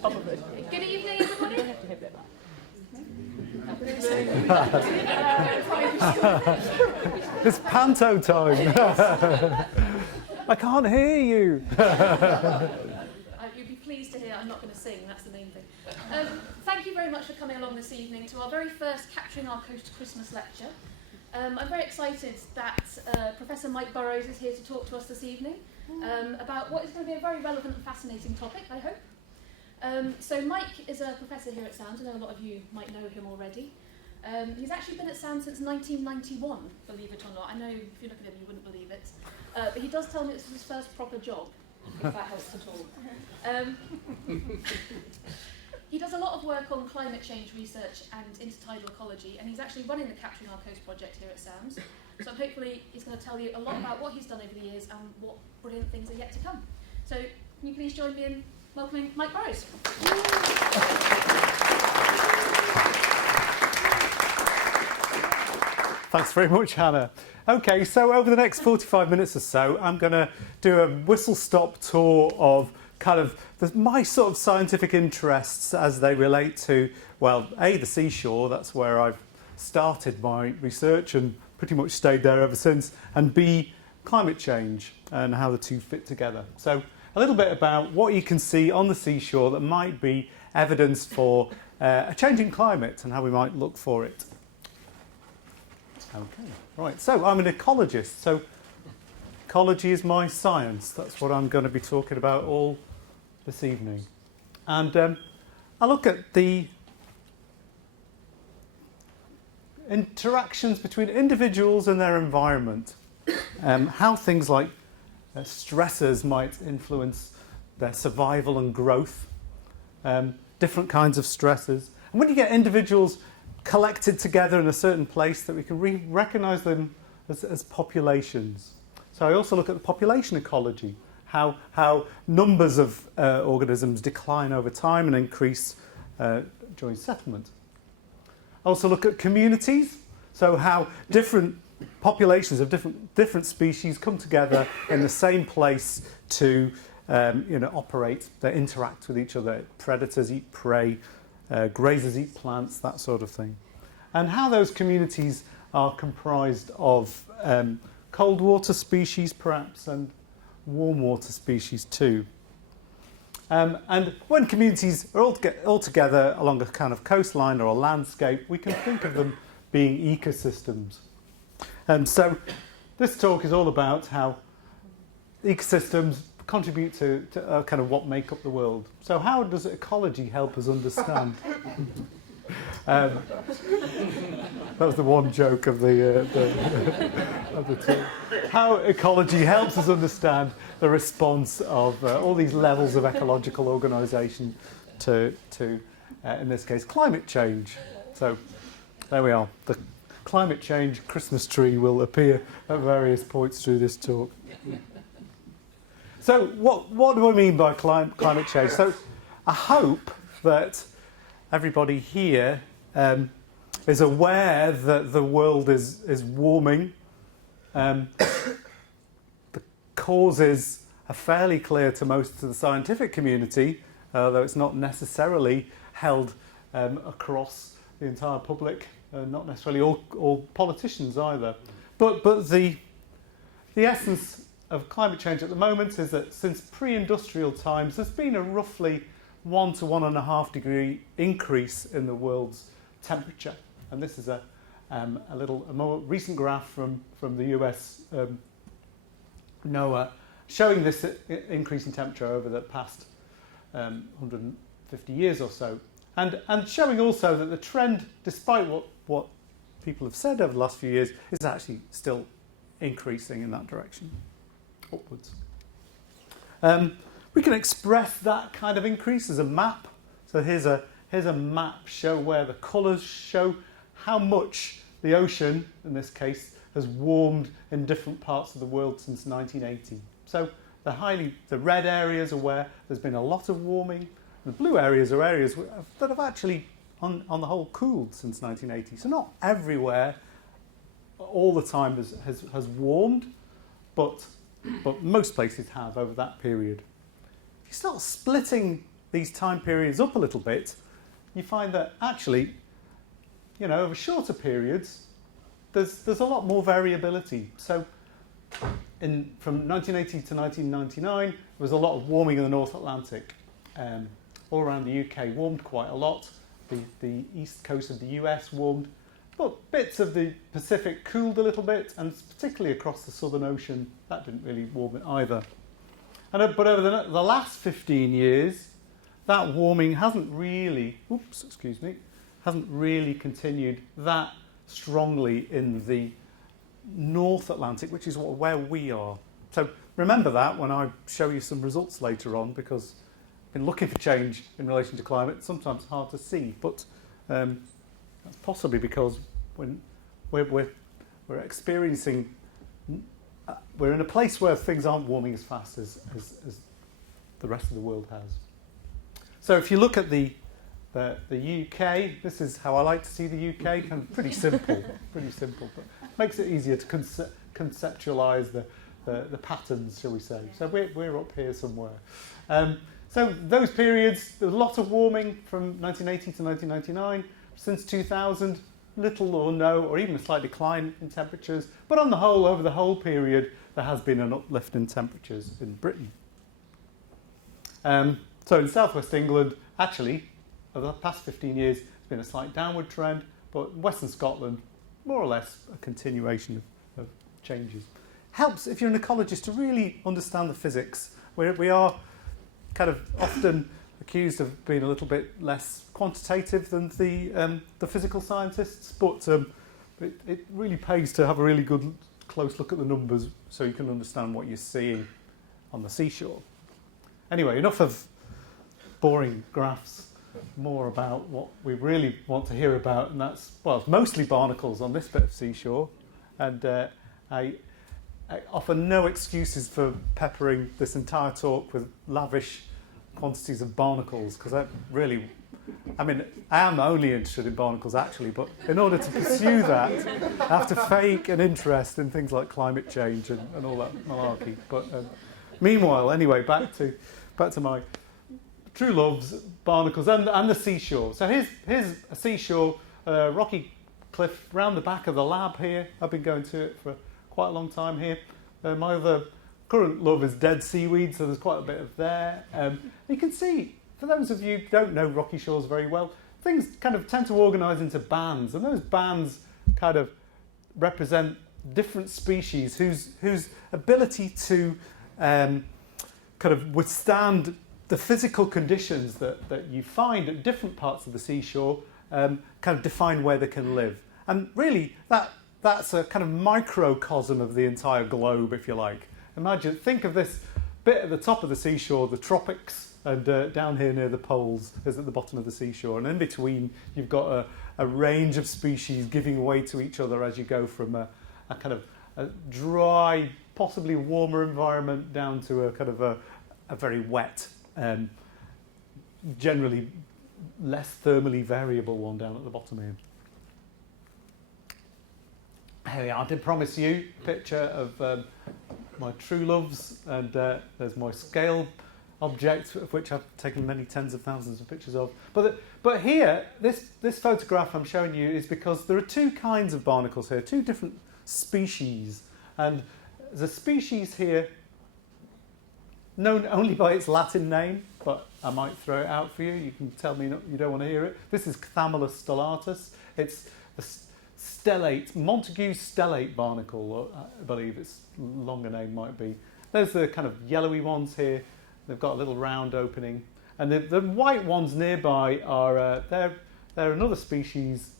top of it. Good evening, everybody. It's panto time. I can't hear you. You'd be pleased to hear I'm not going to sing, that's the main thing. Thank you very much for coming along this evening to our very first Capturing Our Coast Christmas lecture. I'm very excited that Professor Mike Burrows is here to talk to us this evening about what is going to be a very relevant and fascinating topic, I hope. So Mike is a professor here at SANS. I know a lot of you might know him already. He's actually been at SANS since 1991, believe it or not. I know if you look at him you wouldn't believe it. But he does tell me this was his first proper job, if that helps at all. He does a lot of work on climate change research and intertidal ecology, and he's actually running the Capturing Our Coast project here at SANS. So hopefully he's going to tell you a lot about what he's done over the years and what brilliant things are yet to come. So can you please join me in welcoming Mike Burrows. Thanks very much, Hannah. Okay, so over the next 45 minutes or so, I'm going to do a whistle-stop tour of kind of my sort of scientific interests as they relate to, well, A, the seashore, that's where I've started my research and pretty much stayed there ever since, and B, climate change and how the two fit together. So a little bit about what you can see on the seashore that might be evidence for a changing climate and how we might look for it. Okay, right, so I'm an ecologist, so ecology is my science. That's what I'm going to be talking about all this evening. And I look at the interactions between individuals and their environment, how things like stressors might influence their survival and growth, different kinds of stresses. And when you get individuals collected together in a certain place, that we can recognise them as populations. So I also look at the population ecology, how numbers of organisms decline over time and increase during settlement. I also look at communities, so how different populations of different species come together in the same place to operate, they interact with each other. Predators eat prey, grazers eat plants, that sort of thing. And how those communities are comprised of cold water species perhaps and warm water species too. And when communities are all together along a kind of coastline or a landscape, we can think of them being ecosystems. So this talk is all about how ecosystems contribute to kind of what make up the world. So how does ecology help us understand? That was the one joke of the talk. How ecology helps us understand the response of all these levels of ecological organisation to in this case, climate change. So there we are. The climate change Christmas tree will appear at various points through this talk. So what do I mean by climate change? So I hope that everybody here is aware that the world is warming. The causes are fairly clear to most of the scientific community, though it's not necessarily held across the entire public, not necessarily all politicians either. But the essence of climate change at the moment is that since pre-industrial times, there's been a roughly 1 to 1.5 degree increase in the world's temperature. And this is a more recent graph from the US NOAA showing this increase in temperature over the past 150 years or so. And showing also that the trend, despite what people have said over the last few years, is actually still increasing in that direction, upwards. We can express that kind of increase as a map. So here's a map show where the colours show how much the ocean, in this case, has warmed in different parts of the world since 1980. So the red areas are where there's been a lot of warming. The blue areas are areas that have actually, on the whole, cooled since 1980. So not everywhere all the time has warmed, but most places have over that period. If you start splitting these time periods up a little bit, you find that actually, over shorter periods, there's a lot more variability. So from 1980 to 1999, there was a lot of warming in the North Atlantic. All around the UK warmed quite a lot. The east coast of the US warmed, but bits of the Pacific cooled a little bit, and particularly across the Southern Ocean, that didn't really warm it either. But over the last 15 years, that warming hasn't really continued that strongly in the North Atlantic, which is where we are. So remember that when I show you some results later on, because I've been looking for change in relation to climate. Sometimes hard to see, but that's possibly because when we're experiencing, we're in a place where things aren't warming as fast as the rest of the world has. So if you look at the UK, this is how I like to see the UK, kind of pretty simple, but makes it easier to conceptualise the patterns, shall we say. So we're up here somewhere. So those periods, there was a lot of warming from 1980 to 1999. Since 2000, little or no, or even a slight decline in temperatures. But on the whole, over the whole period, there has been an uplift in temperatures in Britain. So in southwest England, actually, over the past 15 years, there's been a slight downward trend, but in western Scotland, more or less a continuation of changes. Helps, if you're an ecologist, to really understand the physics. We are kind of often accused of being a little bit less quantitative than the physical scientists, but it really pays to have a really good close look at the numbers so you can understand what you're seeing on the seashore. Anyway, enough of boring graphs, more about what we really want to hear about, and that's, well, it's mostly barnacles on this bit of seashore, and I offer no excuses for peppering this entire talk with lavish quantities of barnacles, because I am only interested in barnacles actually, but in order to pursue that, I have to fake an interest in things like climate change and all that malarkey. But meanwhile, anyway, back to my true loves, barnacles and the seashore. So here's a seashore, rocky cliff round the back of the lab here. I've been going to it for quite a long time here. My other current love is dead seaweed, so there's quite a bit of there. You can see, for those of you who don't know rocky shores very well, things kind of tend to organise into bands, and those bands kind of represent different species whose ability to kind of withstand the physical conditions that you find at different parts of the seashore kind of define where they can live. And really, that's a kind of microcosm of the entire globe, if you like. Think of this bit at the top of the seashore, the tropics, and down here near the poles is at the bottom of the seashore. And in between, you've got a range of species giving way to each other as you go from a kind of a dry, possibly warmer environment down to a kind of a very wet, generally less thermally variable one down at the bottom here. Here we are. I did promise you a picture of my true loves, and there's my scale object, of which I've taken many tens of thousands of pictures of. But here, this photograph I'm showing you is because there are two kinds of barnacles here, two different species. And there's a species here known only by its Latin name, but I might throw it out for you. You can tell me you don't want to hear it. This is Chthamalus stellatus. It's the stellate, Montague stellate barnacle, or I believe its longer name might be. Those are the kind of yellowy ones here. They've got a little round opening. And the white ones nearby are, they're another species,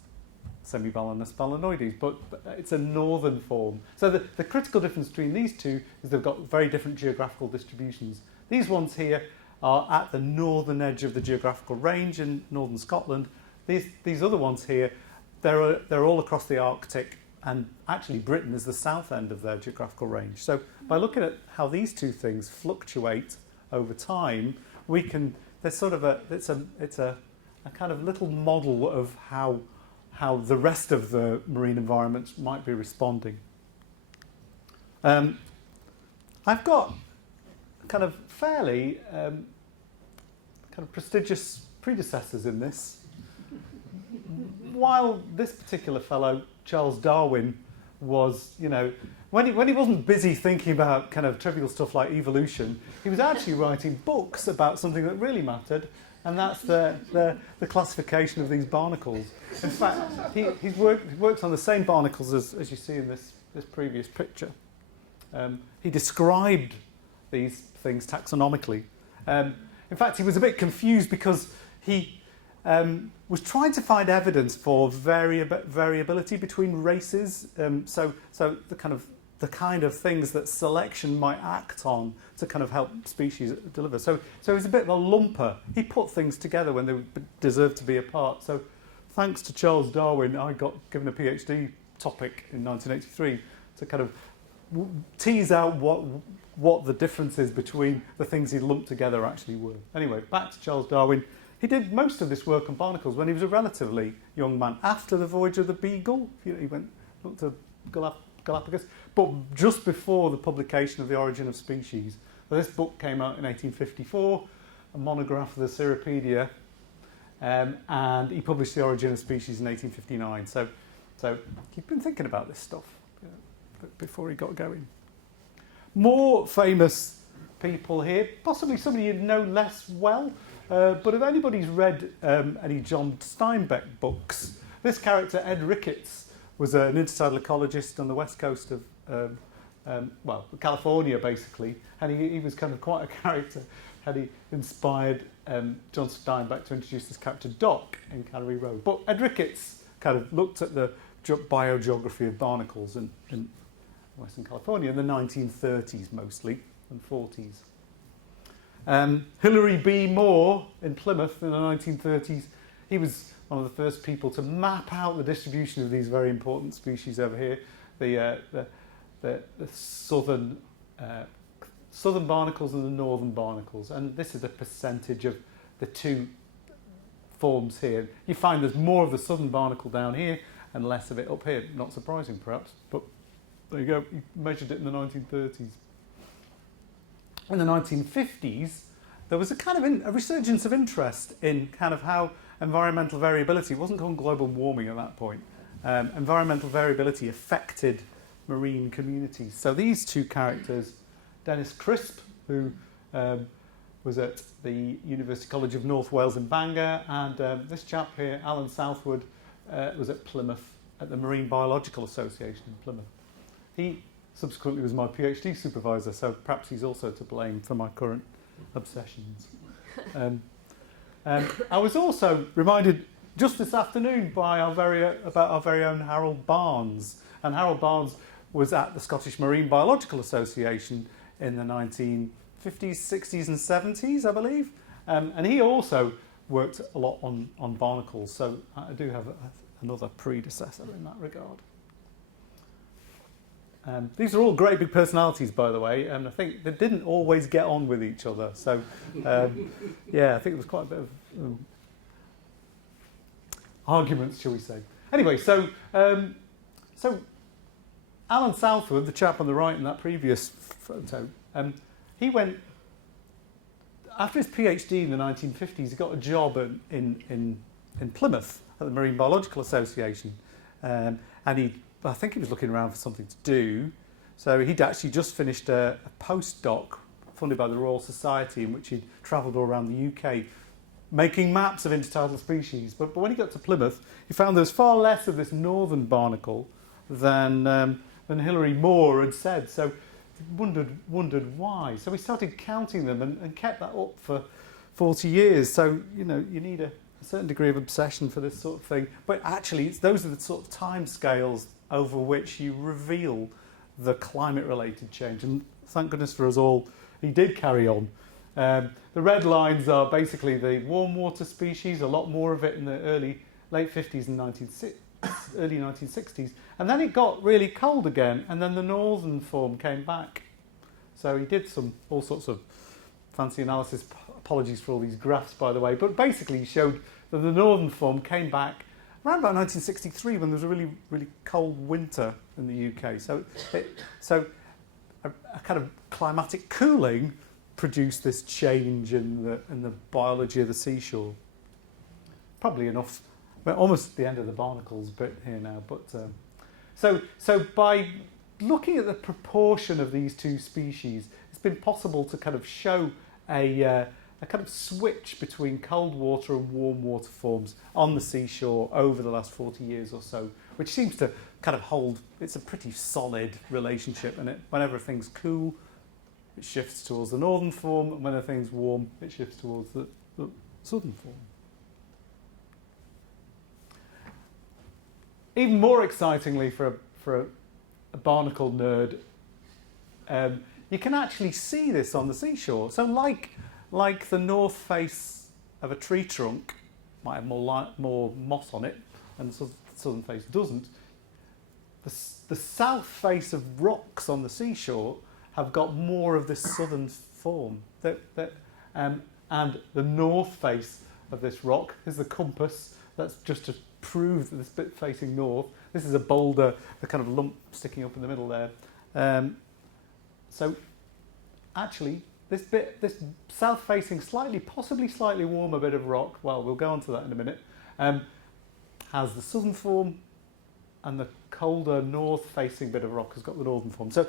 Semibalanus balanoides, but it's a northern form. So the critical difference between these two is they've got very different geographical distributions. These ones here are at the northern edge of the geographical range in northern Scotland. These other ones here, they're all across the Arctic, and actually Britain is the south end of their geographical range. So by looking at how these two things fluctuate over time, we can, there's sort of it's a kind of little model of how the rest of the marine environment might be responding. I've got kind of fairly kind kind of prestigious predecessors in this. While this particular fellow, Charles Darwin, was, when he wasn't busy thinking about kind of trivial stuff like evolution, he was actually writing books about something that really mattered, and that's the classification of these barnacles. In fact, he worked on the same barnacles as you see in this previous picture. He described these things taxonomically. In fact, he was a bit confused because he was trying to find evidence for variability between races. So the kind of things that selection might act on to kind of help species deliver. So he was a bit of a lumper. He put things together when they deserved to be apart. So thanks to Charles Darwin, I got given a PhD topic in 1983 to kind of tease out what the differences between the things he lumped together actually were. Anyway, back to Charles Darwin. He did most of this work on barnacles when he was a relatively young man, after the voyage of the Beagle. He looked to Galapagos, but just before the publication of The Origin of Species. This book came out in 1854, a monograph of the Cirripedia, and he published The Origin of Species in 1859. So he'd been thinking about this stuff before he got going. More famous people here, possibly somebody you'd know less well, but if anybody's read any John Steinbeck books, this character, Ed Ricketts, was an intertidal ecologist on the west coast of, California, basically, and he was kind of quite a character. Had he inspired John Steinbeck to introduce this character Doc in Cannery Road. But Ed Ricketts kind of looked at the biogeography of barnacles in Western California in the 1930s mostly, and 40s. Hilary B. Moore in Plymouth in the 1930s, he was one of the first people to map out the distribution of these very important species over here, the southern barnacles and the northern barnacles, and this is a percentage of the two forms here. You find there's more of the southern barnacle down here and less of it up here. Not surprising, perhaps, but there you go. He measured it in the 1930s. In the 1950s, there was a kind of a resurgence of interest in kind of how environmental variability, it wasn't called global warming at that point, environmental variability affected marine communities. So these two characters, Dennis Crisp, who was at the University College of North Wales in Bangor, and this chap here, Alan Southwood, was at Plymouth, at the Marine Biological Association in Plymouth. He subsequently was my PhD supervisor, so perhaps he's also to blame for my current obsessions. I was also reminded just this afternoon by about our very own Harold Barnes. And Harold Barnes was at the Scottish Marine Biological Association in the 1950s, 60s and 70s, I believe. And he also worked a lot on barnacles, so I do have another predecessor in that regard. These are all great big personalities, by the way, and I think they didn't always get on with each other. So, I think it was quite a bit of arguments, shall we say. Anyway, so Alan Southwood, the chap on the right in that previous photo, he went, after his PhD in the 1950s, he got a job in Plymouth at the Marine Biological Association, and I think he was looking around for something to do. So he'd actually just finished a postdoc funded by the Royal Society in which he'd travelled all around the UK making maps of intertidal species. But when he got to Plymouth, he found there was far less of this northern barnacle than Hilary Moore had said. So he wondered why. So he started counting them and kept that up for 40 years. So, you need a certain degree of obsession for this sort of thing. But actually, those are the sort of time scales over which you reveal the climate-related change. And thank goodness for us all, he did carry on. The red lines are basically the warm water species, a lot more of it in the late 50s and early 1960s. And then it got really cold again, and then the northern form came back. So he did all sorts of fancy analysis. Apologies for all these graphs, by the way. But basically he showed that the northern form came back around about 1963 when there was a really, really cold winter in the UK. So a kind of climatic cooling produce this change in the biology of the seashore. Probably enough. We're almost at the end of the Barnacles bit here now, but so by looking at the proportion of these two species, it's been possible to kind of show a kind of switch between cold water and warm water forms on the seashore over the last 40 years or so, which seems to kind of hold, it's a pretty solid relationship, and whenever things cool, it shifts towards the northern form, and whenever things warm, it shifts towards the southern form. Even more excitingly for a barnacle nerd, you can actually see this on the seashore. So like the north face of a tree trunk might have more moss on it, and the southern face doesn't, the south face of rocks on the seashore have got more of this southern form. And the north face of this rock is the compass. That's just to prove that this bit facing north. This is a boulder, the kind of lump sticking up in the middle there. So actually, this south-facing, possibly slightly warmer bit of rock, well, we'll go on to that in a minute, has the southern form, and the colder north-facing bit of rock has got the northern form. So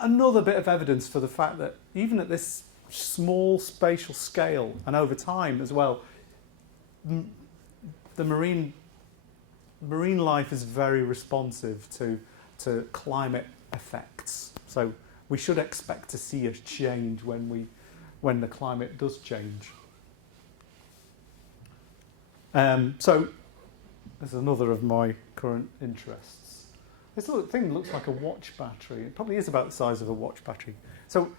another bit of evidence for the fact that even at this small spatial scale, and over time as well, the marine life is very responsive to climate effects. So we should expect to see a change when the climate does change. So this is another of my current interests. This little thing looks like a watch battery. It probably is about the size of a watch battery. So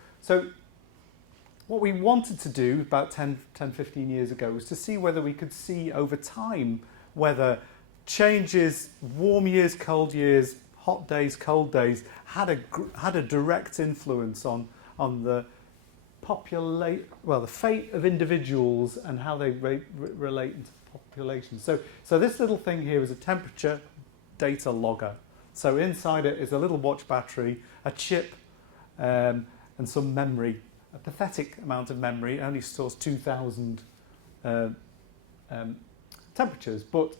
what we wanted to do about 10, 15 years ago was to see whether we could see over time whether changes, warm years, cold years, hot days, cold days, had a direct influence on the the fate of individuals and how they relate into populations. So this little thing here is a temperature data logger. So inside it is a little watch battery, a chip, and some memory. A pathetic amount of memory. It only stores 2,000 temperatures, but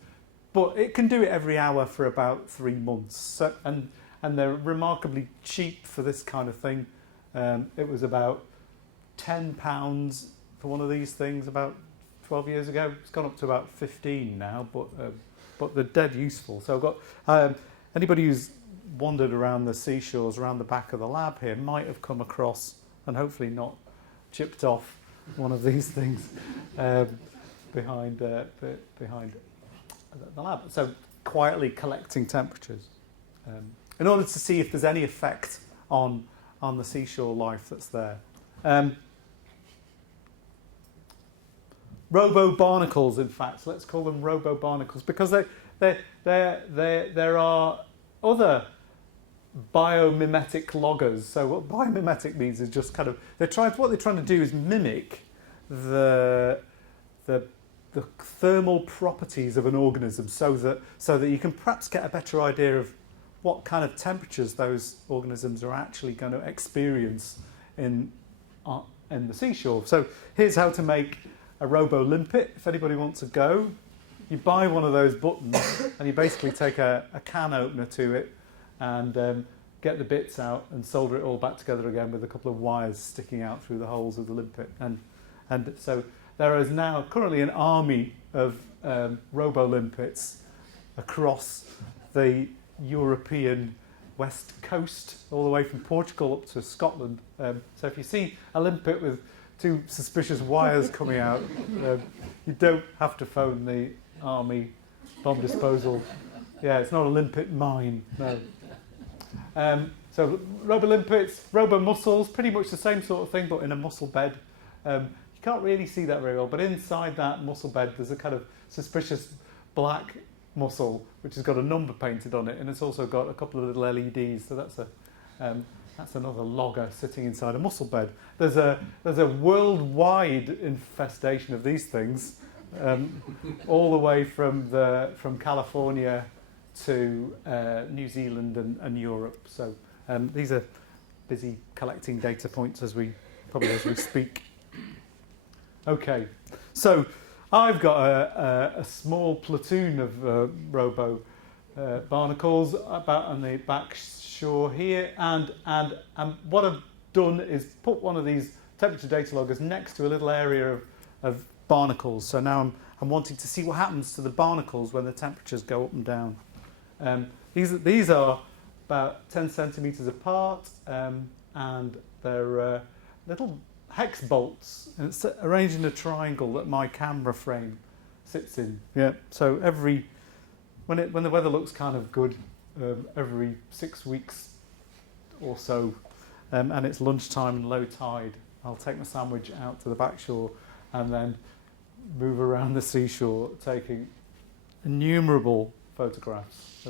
it can do it every hour for about 3 months. So, and they're remarkably cheap for this kind of thing. It was about £10 for one of these things about 12 years ago. It's gone up to about 15 now, but they're dead useful. So I've got anybody who's wandered around the seashores around the back of the lab here might have come across, and hopefully not chipped off, one of these things behind the lab. So quietly collecting temperatures in order to see if there's any effect on the seashore life that's there. Robo-barnacles, in fact. Let's call them robo-barnacles because there are other biomimetic loggers. So what biomimetic means is just kind of what they're trying to do is mimic the thermal properties of an organism, so that you can perhaps get a better idea of what kind of temperatures those organisms are actually going to experience in the seashore. So here's how to make a robo-limpet. If anybody wants to go, you buy one of those buttons and you basically take a can opener to it and get the bits out and solder it all back together again with a couple of wires sticking out through the holes of the limpet. And so there is now currently an army of robo-limpets across the European west coast, all the way from Portugal up to Scotland. So if you see a limpet with two suspicious wires coming out, you don't have to phone the army bomb disposal. Yeah, it's not a limpet mine, no. So robo-limpets, robo-mussels, pretty much the same sort of thing, but in a mussel bed. You can't really see that very well, but inside that mussel bed there's a kind of suspicious black mussel which has got a number painted on it, and it's also got a couple of little LEDs. So that's another logger sitting inside a mussel bed. There's a worldwide infestation of these things, all the way from California to New Zealand and Europe. So these are busy collecting data points as we speak. Okay, so I've got a small platoon of robo barnacles about on the back shore here, and what I've done is put one of these temperature data loggers next to a little area of barnacles. So now I'm wanting to see what happens to the barnacles when the temperatures go up and down. These are about 10 centimetres apart, and they're little hex bolts, and it's arranged in a triangle that my camera frame sits in. Yeah. So when the weather looks kind of good, every 6 weeks or so, and it's lunchtime and low tide, I'll take my sandwich out to the back shore and then move around the seashore, taking innumerable photographs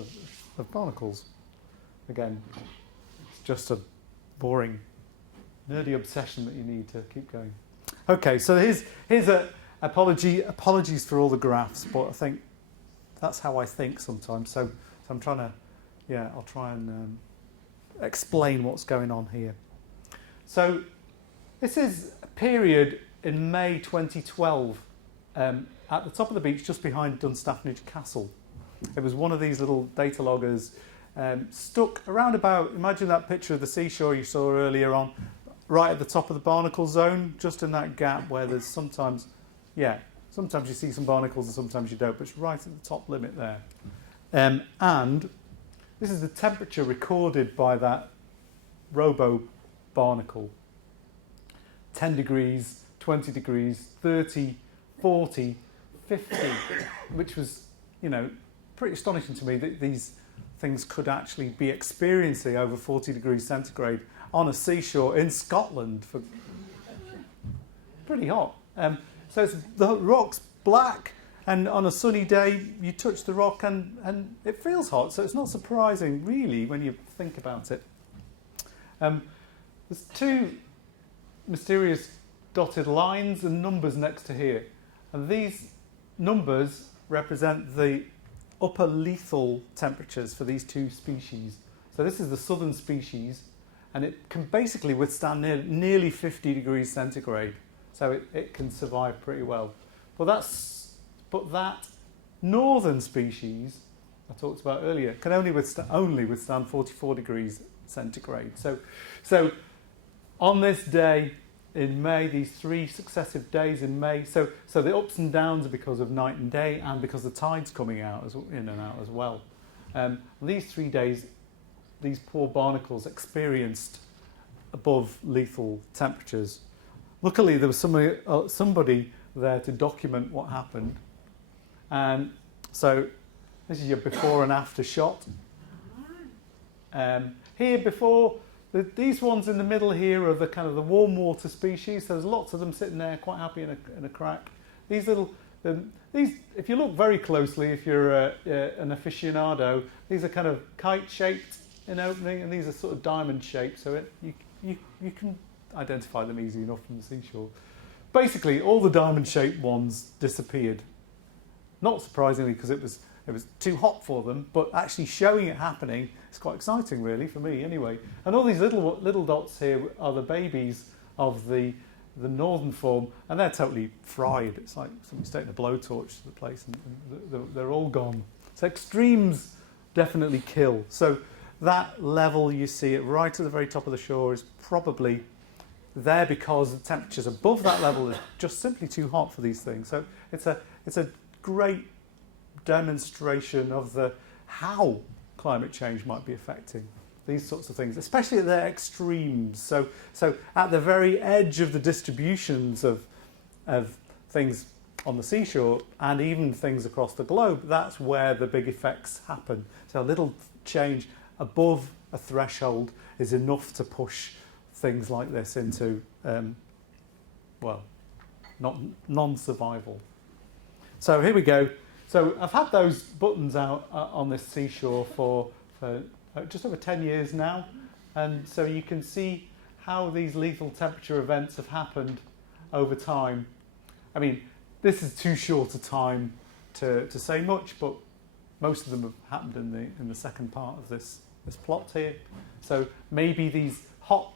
of barnacles. Again, it's just a boring, nerdy obsession that you need to keep going. Okay, so here's a apologies for all the graphs, but I think that's how I think sometimes. So I'm trying to, I'll try and explain what's going on here. So this is a period in May 2012 at the top of the beach just behind Dunstafnage Castle. It was one of these little data loggers stuck around about, imagine that picture of the seashore you saw earlier on, right at the top of the barnacle zone, just in that gap where there's sometimes you see some barnacles and sometimes you don't, but it's right at the top limit there. And this is the temperature recorded by that robo barnacle. 10 degrees, 20 degrees, 30, 40, 50, which was, pretty astonishing to me that these things could actually be experiencing over 40 degrees centigrade on a seashore in Scotland. For pretty hot. So the rock's black, and on a sunny day you touch the rock and it feels hot, so it's not surprising really when you think about it. There's two mysterious dotted lines and numbers next to here, and these numbers represent the upper lethal temperatures for these two species. So this is the southern species, and it can basically withstand nearly 50 degrees centigrade, so it can survive pretty well. But that northern species I talked about earlier can only withstand 44 degrees centigrade. So on this day in May, these 3 successive days in May, so the ups and downs are because of night and day and because the tide's coming out in and out as well. These 3 days, these poor barnacles experienced above lethal temperatures. Luckily, there was somebody there to document what happened. And so this is your before and after shot. Here before, these ones in the middle here are the kind of the warm water species. There's lots of them sitting there quite happy in a crack. These little, if you look very closely, if you're an aficionado, these are kind of kite-shaped in opening, and these are sort of diamond-shaped, so you can identify them easy enough from the seashore. Basically, all the diamond-shaped ones disappeared. Not surprisingly, because it was too hot for them, but actually showing it happening is quite exciting, really, for me anyway. And all these little dots here are the babies of the northern form, and they're totally fried. It's like somebody's taking a blowtorch to the place, and they're all gone. So extremes definitely kill. So that level you see it right at the very top of the shore is probably there because the temperatures above that level is just simply too hot for these things. So it's a great demonstration of how climate change might be affecting these sorts of things, especially at their extremes. So at the very edge of the distributions of things on the seashore and even things across the globe, that's where the big effects happen. So a little change above a threshold is enough to push things like this into, non-survival. So here we go. So I've had those buttons out on this seashore for just over 10 years now, and so you can see how these lethal temperature events have happened over time. I mean, this is too short a time to say much, but most of them have happened in the second part of this plot here. So maybe these hot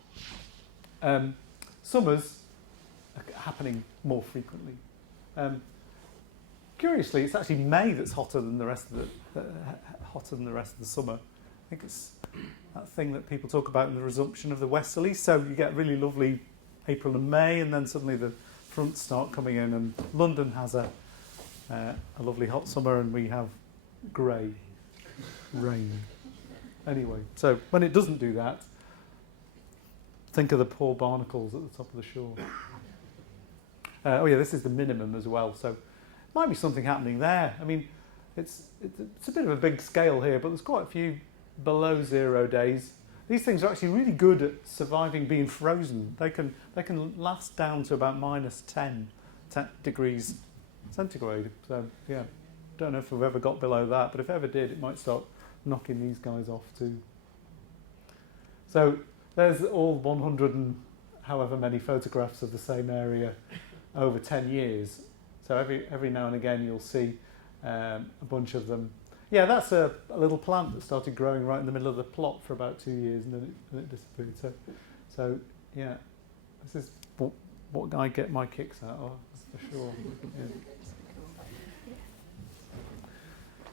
summers are happening more frequently. Curiously, it's actually May that's hotter than the rest of the summer. I think it's that thing that people talk about in the resumption of the westerlies. So you get really lovely April and May, and then suddenly the fronts start coming in, and London has a lovely hot summer, and we have grey rain. Anyway, so when it doesn't do that, think of the poor barnacles at the top of the shore. Oh yeah, this is the minimum as well, so might be something happening there. I mean, it's a bit of a big scale here, but there's quite a few below 0 days. These things are actually really good at surviving being frozen. They can last down to about minus 10 degrees centigrade. So yeah, don't know if we've ever got below that, but if ever did, it might start knocking these guys off too. So there's all 100 and however many photographs of the same area over 10 years. So every now and again you'll see a bunch of them. Yeah, that's a little plant that started growing right in the middle of the plot for about 2 years, and then it disappeared. So yeah, this is what I get my kicks out of, that's for sure. Yeah.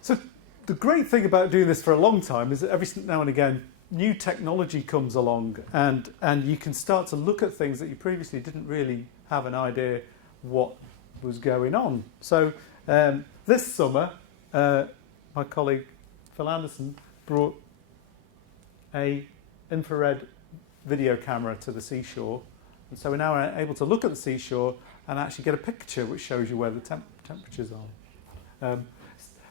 So the great thing about doing this for a long time is that every now and again new technology comes along, and you can start to look at things that you previously didn't really have an idea what was going on. So this summer, my colleague Phil Anderson brought a infrared video camera to the seashore, and so we're now able to look at the seashore and actually get a picture which shows you where the temperatures are.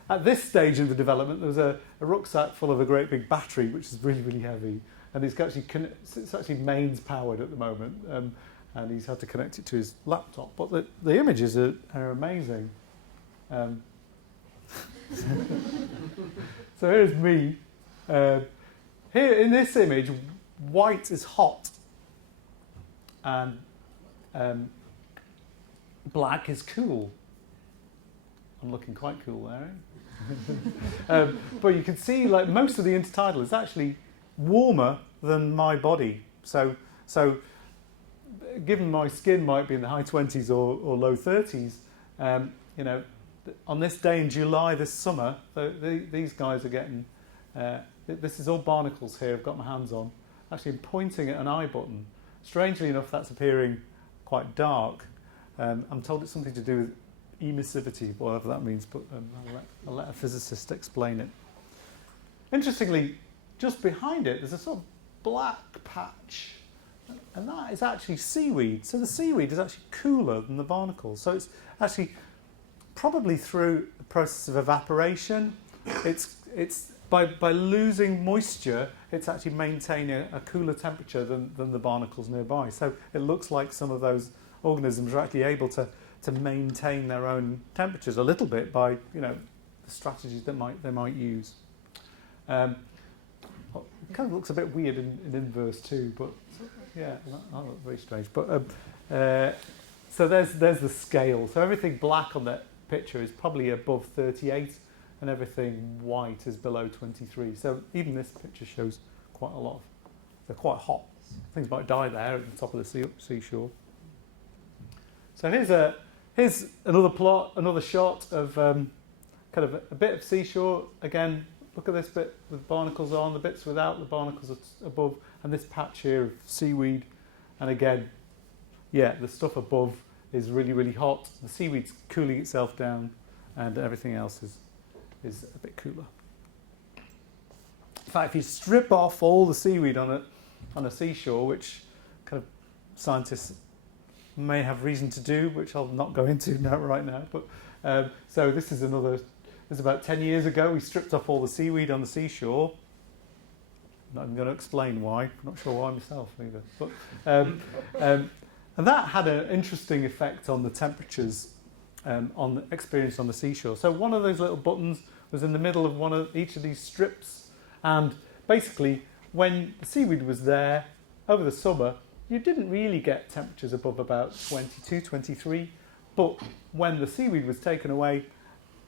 At this stage of the development, there was a rucksack full of a great big battery, which is really, really heavy, and it's actually mains powered at the moment, and he's had to connect it to his laptop. But the images are amazing. So here's me. Here in this image, white is hot, and black is cool. I'm looking quite cool there, eh? But you can see, like, most of the intertidal is actually warmer than my body. So given my skin might be in the high 20s or low 30s, on this day in July this summer, these guys are getting. This is all barnacles here. I've got my hands on. Actually, I'm pointing at an eye button. Strangely enough, that's appearing quite dark. I'm told it's something to do with emissivity, whatever that means, but I'll let a physicist explain it. Interestingly, just behind it, there's a sort of black patch, and that is actually seaweed. So the seaweed is actually cooler than the barnacles. So it's actually probably through the process of evaporation. It's by losing moisture, it's actually maintaining a cooler temperature than the barnacles nearby. So it looks like some of those organisms are actually able to maintain their own temperatures a little bit by the strategies that they might use. It kind of looks a bit weird in inverse too, but yeah, that looks very strange. But so there's the scale. So everything black on that picture is probably above 38, and everything white is below 23. So even this picture shows quite a lot. They're quite hot. Things might die there at the top of the seashore. So here's another plot, another shot of kind of a bit of seashore. Again, look at this bit with barnacles on, the bits without the barnacles above, and this patch here of seaweed. And again, yeah, the stuff above is really, really hot. The seaweed's cooling itself down, and everything else is a bit cooler. In fact, if you strip off all the seaweed on a seashore, which kind of scientists may have reason to do, which I'll not go into right now. But so this is about 10 years ago. We stripped off all the seaweed on the seashore. I'm not even going to explain why. I'm not sure why myself either. But and that had an interesting effect on the temperatures on the experience on the seashore. So one of those little buttons was in the middle of each of these strips, and basically when the seaweed was there over the summer, you didn't really get temperatures above about 22, 23, but when the seaweed was taken away,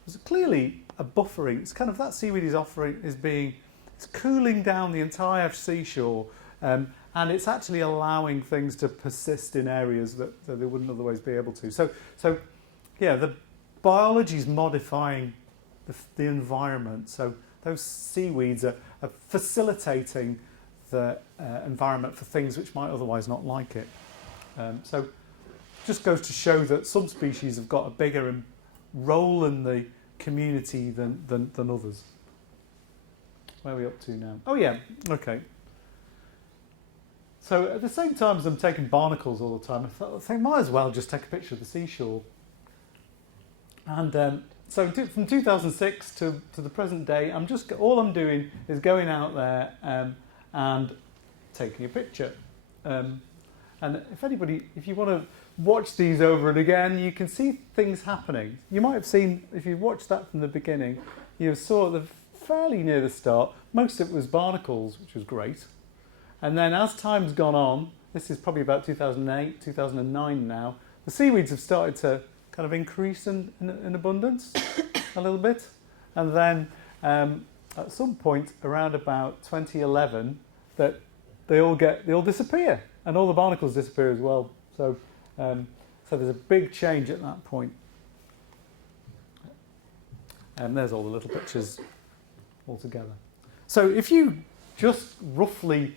there's clearly a buffering. It's kind of that seaweed it's cooling down the entire seashore, and and it's actually allowing things to persist in areas that they wouldn't otherwise be able to. So yeah, the biology is modifying the environment. So those seaweeds are facilitating the environment for things which might otherwise not like it. So just goes to show that some species have got a bigger role in the community than others. Where are we up to now? Oh yeah, okay. So at the same time as I'm taking barnacles all the time, I thought I might as well just take a picture of the seashore. And so from 2006 to the present day, all I'm doing is going out there and taking a picture. And if you want to watch these over and again, you can see things happening. You might have seen, if you watched that from the beginning, you saw fairly near the start, most of it was barnacles, which was great. And then as time's gone on, this is probably about 2008, 2009 now, the seaweeds have started to kind of increase in abundance a little bit. And then at some point around about 2011, that they all disappear, and all the barnacles disappear as well. So there's a big change at that point. And there's all the little pictures all together. So if you just roughly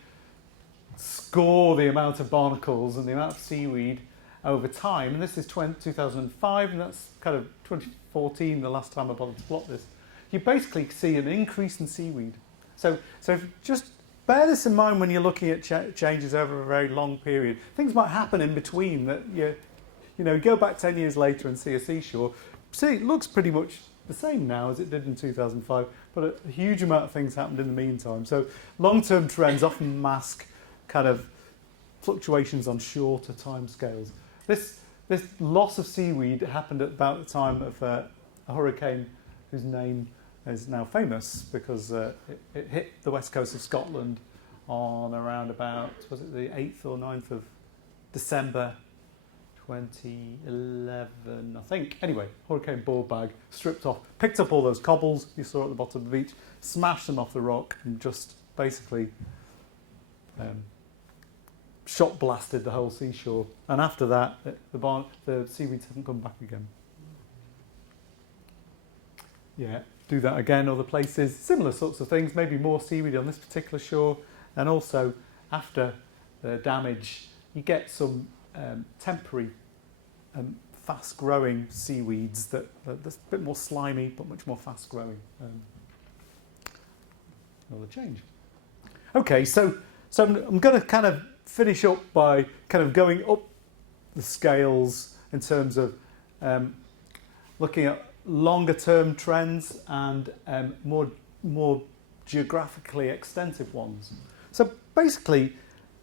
score the amount of barnacles and the amount of seaweed over time, and this is 2005, and that's kind of 2014, the last time I bothered to plot this, you basically see an increase in seaweed. So if just bear this in mind when you're looking at changes over a very long period. Things might happen in between that you go back 10 years later and see a seashore. See, it looks pretty much the same now as it did in 2005, but a huge amount of things happened in the meantime. So long-term trends often mask kind of fluctuations on shorter time scales. This loss of seaweed happened at about the time of a hurricane whose name is now famous because it hit the west coast of Scotland on around about, was it the 8th or 9th of December 2011, I think. Anyway, Hurricane ball bag, stripped off, picked up all those cobbles you saw at the bottom of the beach, smashed them off the rock and just basically shot blasted the whole seashore. And after that, the seaweeds haven't come back again. Yeah, do that again other places. Similar sorts of things, maybe more seaweed on this particular shore. And also, after the damage, you get some temporary fast-growing seaweeds that's a bit more slimy but much more fast-growing. Another change. Okay, so I'm going to kind of finish up by kind of going up the scales in terms of looking at longer-term trends and more geographically extensive ones. So basically,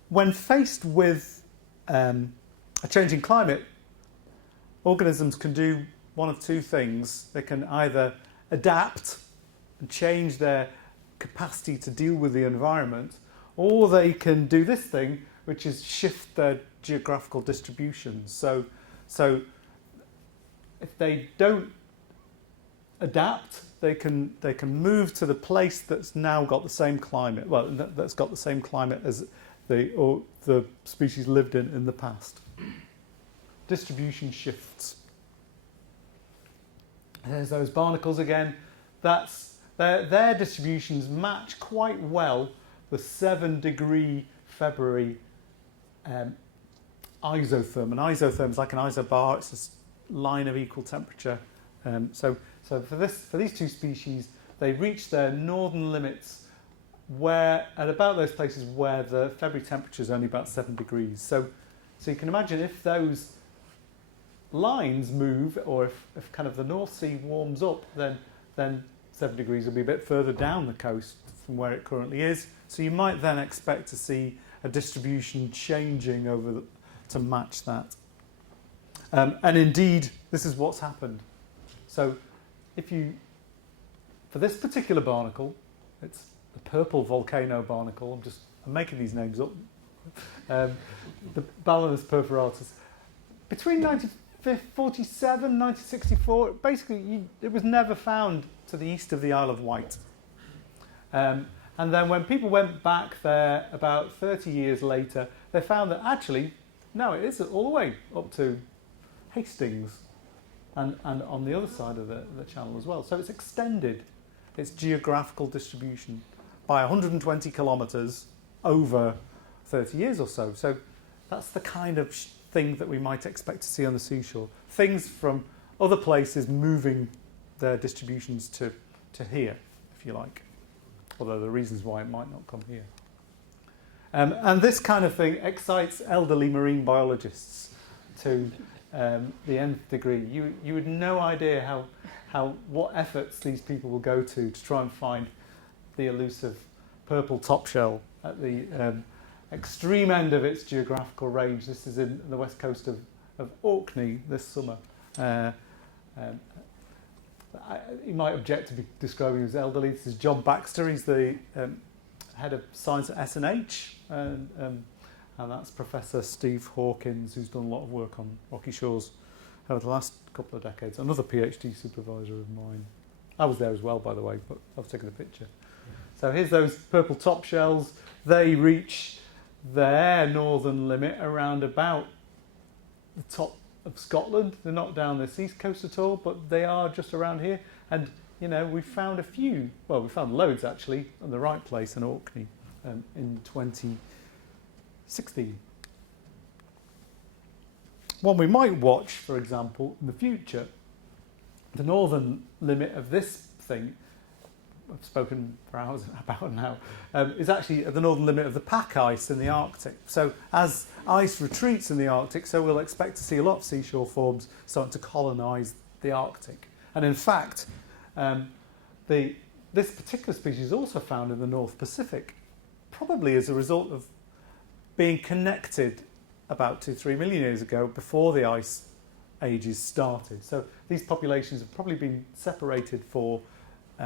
when faced with a changing climate, organisms can do one of two things. They can either adapt and change their capacity to deal with the environment, or they can do this thing, which is shift their geographical distribution. So if they don't adapt, they can move to the place that's now got the same climate. Well, that's got the same climate as the species lived in the past. Distribution shifts. There's those barnacles again. Their distributions match quite well the 7-degree February isotherm. An isotherm is like an isobar. It's a line of equal temperature. So for these two species, they reach their northern limits at about those places where the February temperature is only about 7 degrees. So you can imagine if those lines move, or if kind of the North Sea warms up, then 7 degrees will be a bit further down the coast from where it currently is. So you might then expect to see a distribution changing to match that. And indeed, this is what's happened. So for this particular barnacle, it's the purple volcano barnacle. I'm making these names up. The Balanus perforatus. Between 1947 and 1964, basically it was never found to the east of the Isle of Wight. And then when people went back there about 30 years later, they found that actually, no, it is all the way up to Hastings and on the other side of the channel as well. So it's extended its geographical distribution by 120 kilometres over 30 years or so. So that's the kind of thing that we might expect to see on the seashore. Things from other places moving their distributions to here, if you like. Although there are reasons why it might not come here. And this kind of thing excites elderly marine biologists to the nth degree. You had no idea what efforts these people will go to try and find the elusive purple top shell at the extreme end of its geographical range. This is in the west coast of Orkney this summer. You might object to be describing him as elderly. This is John Baxter. He's the head of science at S&H, and that's Professor Steve Hawkins, who's done a lot of work on rocky shores over the last couple of decades. Another PhD supervisor of mine. I was there as well, by the way, but I was taking a picture. So here's those purple top shells. They reach their northern limit around about the top of Scotland. They're not down the east coast at all, but they are just around here. And, you know, we found a few, well, we found loads actually in the right place in Orkney in 2016. One we might watch, for example, in the future, the northern limit of this thing, I've spoken for hours about now, is actually at the northern limit of the pack ice in the Arctic. So as ice retreats in the Arctic, so we'll expect to see a lot of seashore forms starting to colonise the Arctic. And in fact, this particular species is also found in the North Pacific, probably as a result of being connected about 2-3 million years ago before the ice ages started. So these populations have probably been separated for 2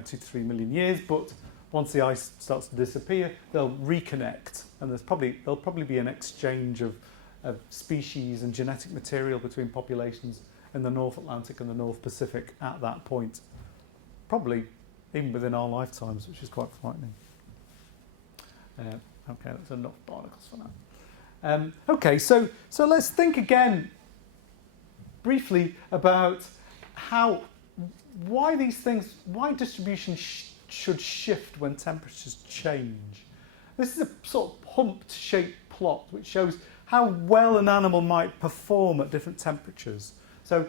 to 3 million years, but once the ice starts to disappear, they'll reconnect, and there'll probably be an exchange of species and genetic material between populations in the North Atlantic and the North Pacific at that point, probably even within our lifetimes, which is quite frightening. Okay, that's enough barnacles for now. Okay, so let's think again briefly about why distribution should shift when temperatures change. This is a sort of humped-shaped plot which shows how well an animal might perform at different temperatures. So,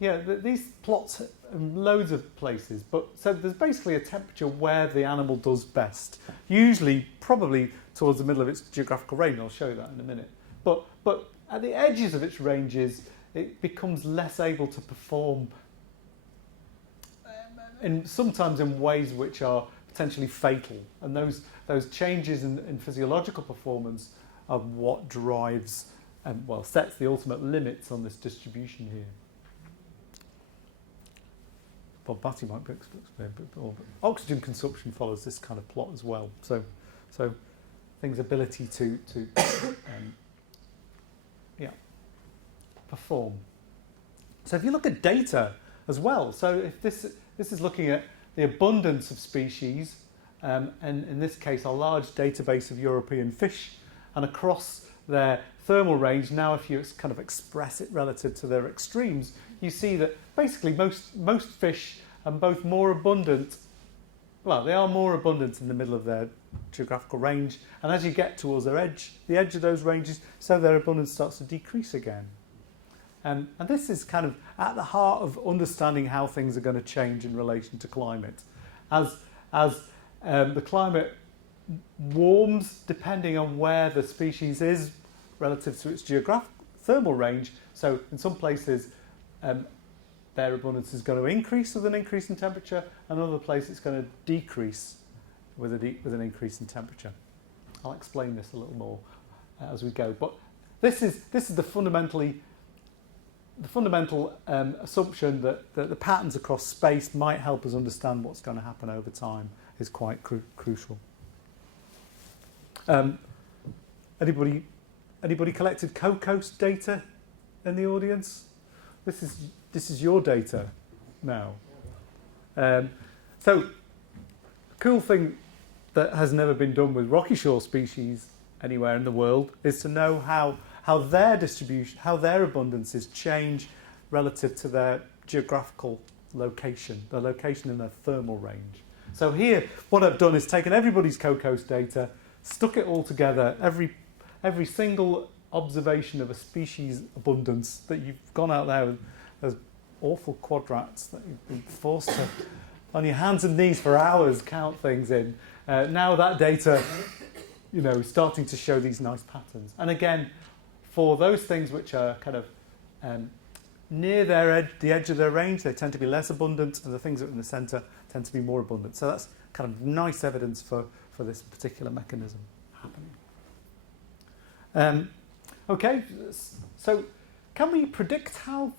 yeah, these plots in loads of places, but so there's basically a temperature where the animal does best. Usually, probably towards the middle of its geographical range. I'll show you that in a minute. But at the edges of its ranges, it becomes less able to perform sometimes in ways which are potentially fatal. And those changes in physiological performance are what drives sets the ultimate limits on this distribution here. Bob Batty might be explain a bit more, but oxygen consumption follows this kind of plot as well. So things' ability to perform. So if you look at data as well, so if this is looking at the abundance of species, and in this case a large database of European fish, and across their thermal range, now if you kind of express it relative to their extremes, you see that basically most fish are both more abundant, well, they are more abundant in the middle of their geographical range, and as you get towards the edge of those ranges, so their abundance starts to decrease again. And this is kind of at the heart of understanding how things are going to change in relation to climate. As the climate warms, depending on where the species is relative to its geographic thermal range, so in some places their abundance is going to increase with an increase in temperature, and other places it's going to decrease with an increase in temperature. I'll explain this a little more as we go. But this is the fundamental assumption that the patterns across space might help us understand what's going to happen over time is quite crucial. Anybody collected CoCoast data in the audience? This is your data now. So, cool thing that has never been done with rocky shore species anywhere in the world is to know how their distribution, how their abundances change relative to their geographical location, the location in their thermal range. So here, what I've done is taken everybody's CoCoast data, stuck it all together, every single observation of a species abundance that you've gone out there with those awful quadrats that you've been forced to, on your hands and knees for hours, count things in. Now that data, is starting to show these nice patterns. And again, for those things which are kind of near the edge of their range, they tend to be less abundant, and the things that are in the centre tend to be more abundant. So that's kind of nice evidence for this particular mechanism happening. Okay, so can we predict how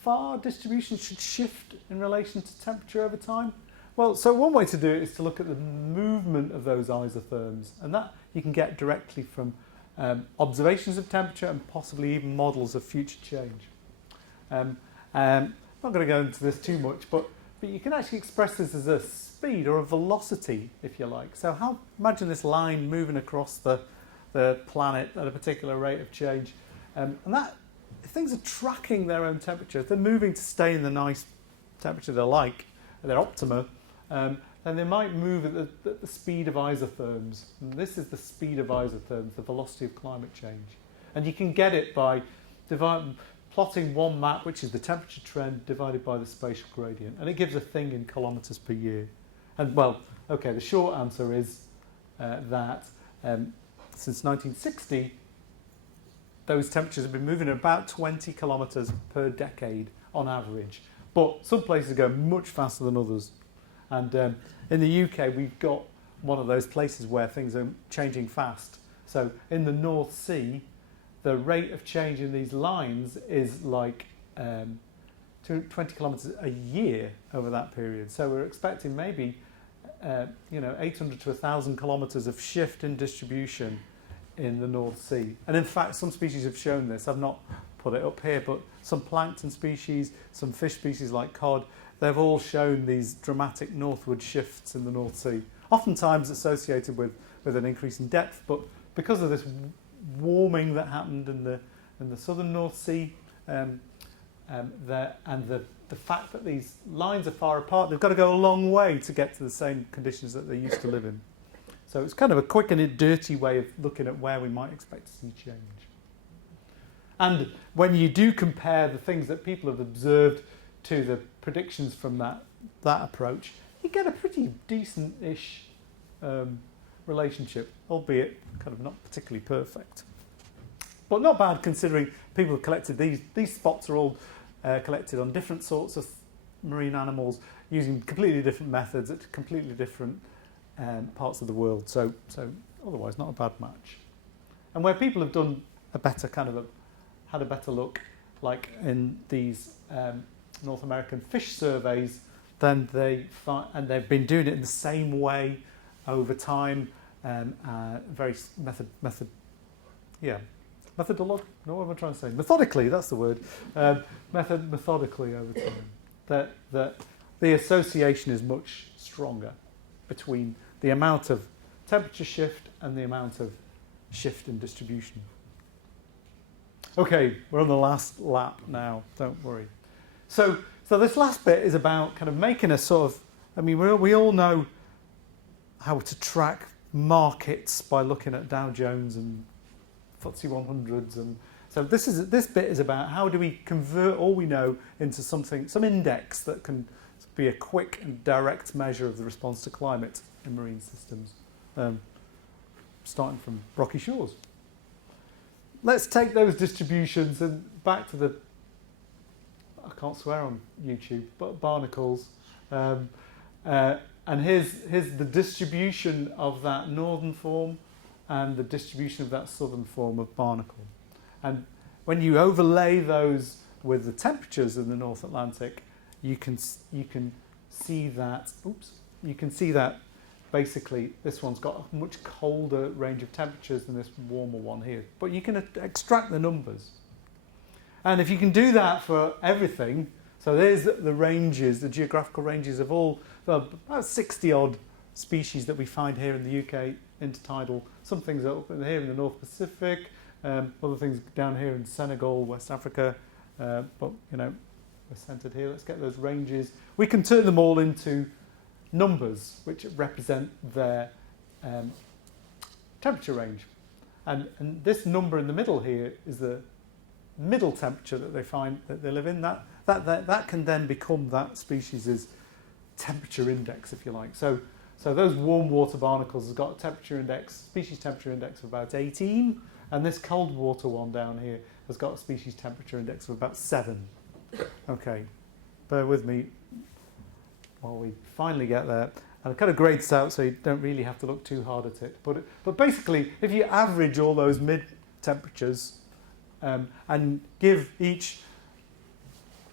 far distribution should shift in relation to temperature over time? Well, so one way to do it is to look at the movement of those isotherms, and that you can get directly from observations of temperature and possibly even models of future change. I'm not going to go into this too much, but you can actually express this as a speed or a velocity, if you like. So imagine this line moving across the planet at a particular rate of change, and that if things are tracking their own temperature, if they're moving to stay in the nice temperature they like, their optima, then they might move at the speed of isotherms. And this is the speed of isotherms, the velocity of climate change. And you can get it by plotting one map, which is the temperature trend, divided by the spatial gradient. And it gives a thing in kilometres per year. And, the short answer is that since 1960, those temperatures have been moving at about 20 kilometres per decade on average. But some places go much faster than others. And in the UK, we've got one of those places where things are changing fast. So in the North Sea, the rate of change in these lines is like 20 kilometres a year over that period. So we're expecting maybe 800 to 1,000 kilometres of shift in distribution in the North Sea. And in fact, some species have shown this. I've not put it up here, but some plankton species, some fish species like cod, they've all shown these dramatic northward shifts in the North Sea, oftentimes associated with an increase in depth, but because of this warming that happened in the southern North Sea, and the fact that these lines are far apart, they've got to go a long way to get to the same conditions that they used to live in. So it's kind of a quick and a dirty way of looking at where we might expect to see change. And when you do compare the things that people have observed to the predictions from that approach, you get a pretty decent-ish relationship, albeit kind of not particularly perfect. But not bad considering people have collected these spots are all collected on different sorts of marine animals using completely different methods at completely different parts of the world. So otherwise not a bad match. And where people have done a better had a better look, like in these North American fish surveys, then they've been doing it in the same way over time, methodically, that's the word, methodically over time, that the association is much stronger between the amount of temperature shift and the amount of shift in distribution. Okay, we're on the last lap now, don't worry. So this last bit is about kind of making a sort of, we all know how to track markets by looking at Dow Jones and FTSE 100s, and so this bit is about how do we convert all we know into some index that can be a quick and direct measure of the response to climate in marine systems, starting from rocky shores. Let's take those distributions and back to I can't swear on YouTube, but Barnacles. And here's the distribution of that northern form and the distribution of that southern form of barnacle. And when you overlay those with the temperatures in the North Atlantic, you can see that. You can see that basically this one's got a much colder range of temperatures than this warmer one here. But you can extract the numbers. And if you can do that for everything, so there's the ranges, the geographical ranges of all about 60 odd species that we find here in the UK, intertidal. Some things are up in here in the North Pacific, other things down here in Senegal, West Africa, but you know, we're centred here. Let's get those ranges. We can turn them all into numbers which represent their temperature range. And this number in the middle here is the middle temperature that they find that they live in. That can then become that species' temperature index, if you like. So those warm water barnacles has got a temperature index, species temperature index of about 18, and this cold water one down here has got a species temperature index of about 7. Okay, bear with me while we finally get there. And I kind of grade this out so you don't really have to look too hard at it. But basically, if you average all those mid-temperatures and give each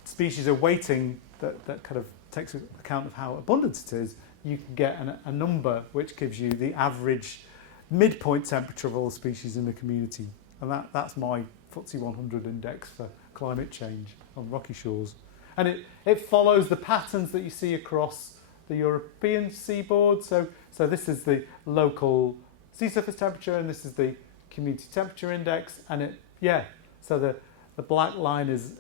species a weighting that kind of takes account of how abundant it is, you can get a number which gives you the average midpoint temperature of all the species in the community. And that's my FTSE 100 index for climate change on rocky shores. And it follows the patterns that you see across the European seaboard. So this is the local sea surface temperature, and this is the community temperature index. And so the black line is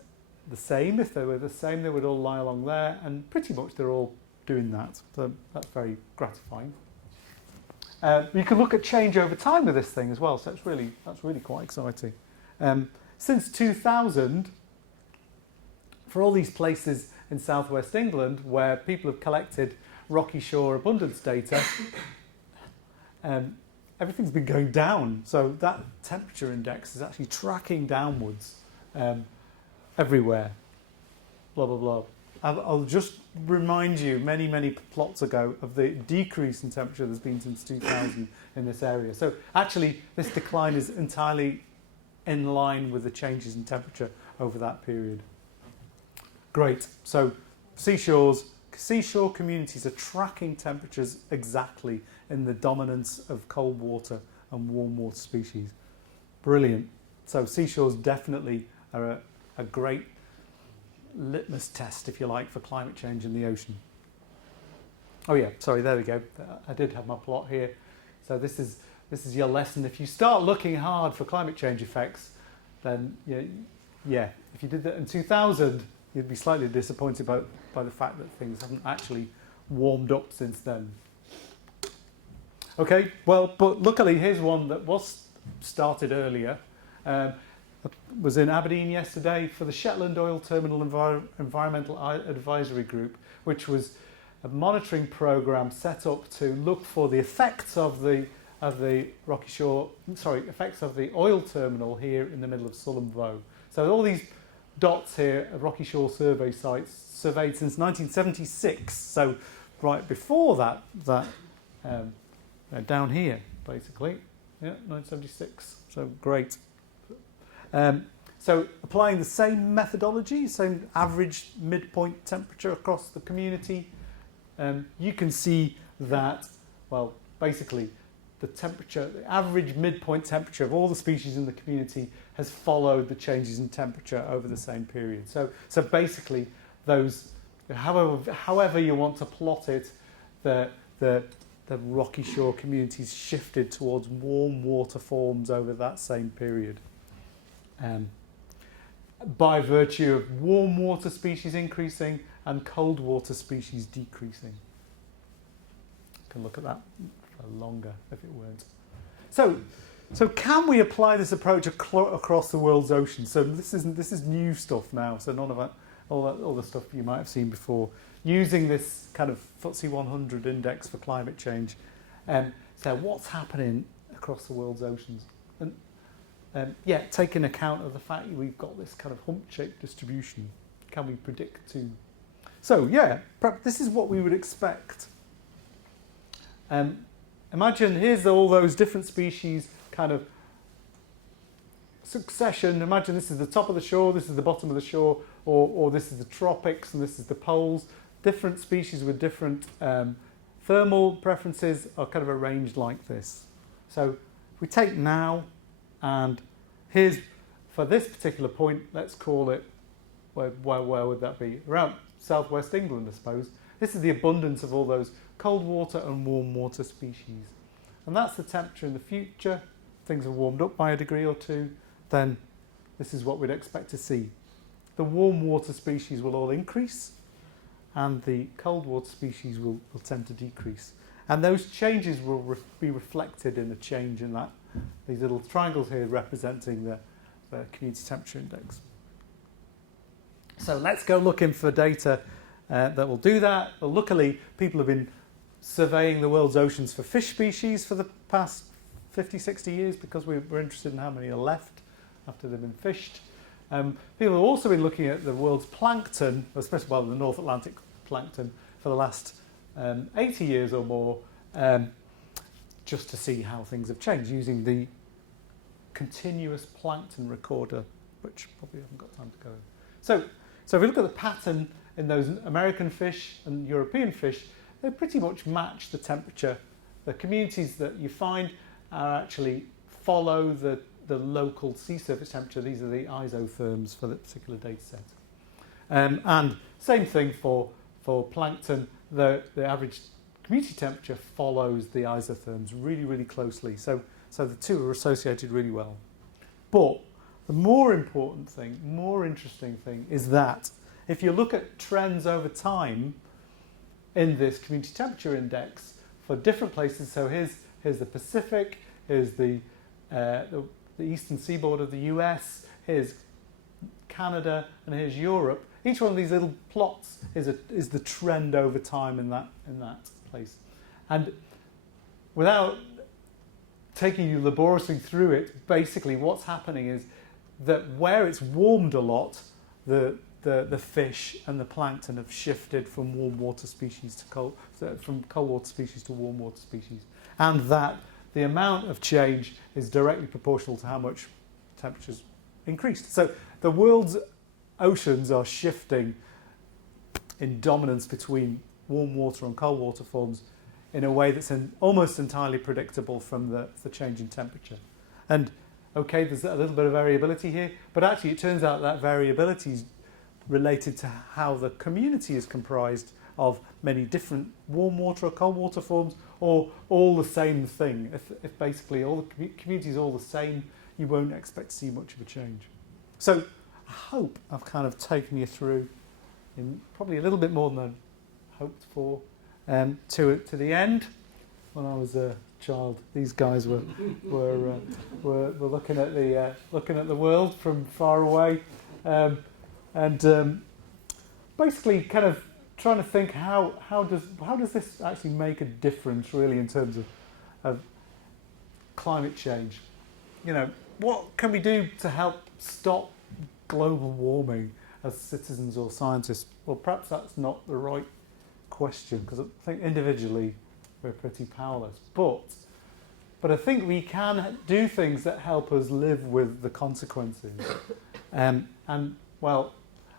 the same. If they were the same, they would all lie along there, and pretty much they're all doing that. So that's very gratifying. You can look at change over time with this thing as well. So that's really quite exciting. Since 2000, for all these places in southwest England where people have collected rocky shore abundance data, everything's been going down. So that temperature index is actually tracking downwards everywhere. Blah, blah, blah. I'll just remind you, many plots ago, of the decrease in temperature there's been since 2000 in this area. So actually, this decline is entirely in line with the changes in temperature over that period. Great. So seashore communities are tracking temperatures exactly in the dominance of cold water and warm water species. Brilliant. So seashores definitely are a great litmus test, if you like, for climate change in the ocean. Oh yeah, sorry, there we go. I did have my plot here. So this is your lesson. If you start looking hard for climate change effects, then if you did that in 2000, you'd be slightly disappointed by the fact that things haven't actually warmed up since then. Okay, well, but luckily here's one that was started earlier. Was in Aberdeen yesterday for the Shetland Oil Terminal Environmental Advisory Group, which was a monitoring programme set up to look for the effects of the effects of the oil terminal here in the middle of Sullom Voe. So all these dots here are Rocky Shore survey sites surveyed since 1976. So right before that down here, basically, 1976. So great. So applying the same methodology, same average midpoint temperature across the community, you can see that, well, basically the average midpoint temperature of all the species in the community has followed the changes in temperature over the same period. So basically those, however you want to plot it, the rocky shore communities shifted towards warm water forms over that same period. By virtue of warm water species increasing and cold water species decreasing. You can look at that for longer if it weren't. So can we apply this approach across the world's oceans? So this is new stuff now. So none of that, all the stuff you might have seen before, using this kind of FTSE 100 index for climate change. So what's happening across the world's oceans? Taking account of the fact that we've got this kind of hump-shaped distribution, can we predict too? So perhaps this is what we would expect. Imagine here's all those different species kind of succession. Imagine this is the top of the shore, this is the bottom of the shore, or this is the tropics and this is the poles. Different species with different thermal preferences are kind of arranged like this. So if we take now, and here's, for this particular point, let's call it, where would that be? Around southwest England, I suppose. this is the abundance of all those cold water and warm water species. And that's the temperature in the future. Things are warmed up by a degree or two, then this is what we'd expect to see. The warm water species will all increase, and the cold water species will tend to decrease. And those changes will be reflected in the change in that, these little triangles here representing the community temperature index. So let's go looking for data that will do that. Well, luckily, people have been surveying the world's oceans for fish species for the past 50, 60 years because we're interested in how many are left after they've been fished. People have also been looking at the world's plankton, especially the North Atlantic plankton, for the last 80 years or more, just to see how things have changed using the continuous plankton recorder, which probably haven't got time to go over. So if we look at the pattern in those American fish and European fish, they pretty much match the temperature. The communities that you find are actually follow the local sea surface temperature. These are the isotherms for the particular data set. And same thing for plankton. The average community temperature follows the isotherms really, really closely. So the two are associated really well. But the more important thing, more interesting thing is that if you look at trends over time in this community temperature index for different places, so here's the Pacific, here's the eastern seaboard of the US, here's Canada, and here's Europe. Each one of these little plots is the trend over time in that place. And without taking you laboriously through it, basically what's happening is that where it's warmed a lot, the fish and the plankton have shifted from warm water species to from cold water species to warm water species, and that the amount of change is directly proportional to how much temperature's increased. So the world's oceans are shifting in dominance between warm water and cold water forms in a way that's almost entirely predictable from the change in temperature. And okay, there's a little bit of variability here, but actually it turns out that variability is related to how the community is comprised of many different warm water or cold water forms, or all the same thing. If basically all the community is all the same, you won't expect to see much of a change. So I hope I've kind of taken you through in probably a little bit more than I hoped for to the end. When I was a child, these guys were looking at the world from far away, and basically kind of trying to think how does this actually make a difference really in terms of climate change? You know, what can we do to help stop global warming as citizens or scientists? Well, perhaps that's not the right question, because I think individually we're pretty powerless. But I think we can do things that help us live with the consequences. And well,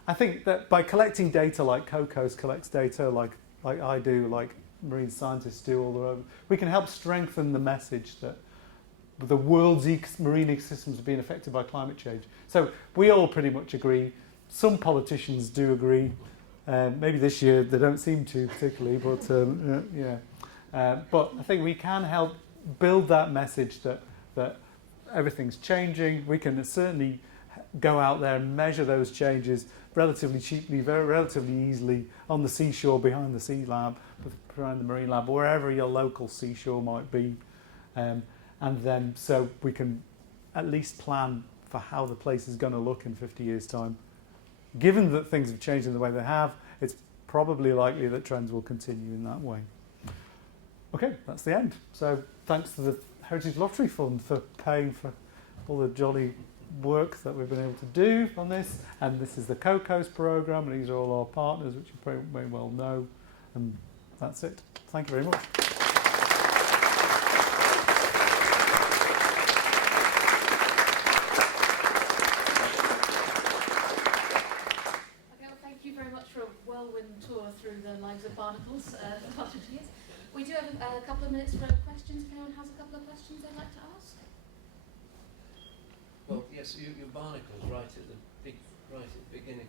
I think that by collecting data like CoCoast collects data, like I do, like marine scientists do all over, we can help strengthen the message that the world's marine ecosystems are being affected by climate change. So we all pretty much agree. Some politicians do agree. Maybe this year they don't seem to particularly, but but I think we can help build that message that everything's changing. We can certainly go out there and measure those changes relatively cheaply, relatively easily on the seashore, behind the sea lab, behind the marine lab, wherever your local seashore might be. And then so we can at least plan for how the place is going to look in 50 years' time. Given that things have changed in the way they have, it's probably likely that trends will continue in that way. Okay, that's the end. So thanks to the Heritage Lottery Fund for paying for all the jolly work that we've been able to do on this. And this is the CoCoast programme, and these are all our partners, which you may well know. And that's it. Thank you very much. Tour through the lives of barnacles for the past 50 years. We do have a couple of minutes for questions. If anyone has a couple of questions they'd like to ask. Well, yes, your barnacles right at the beginning.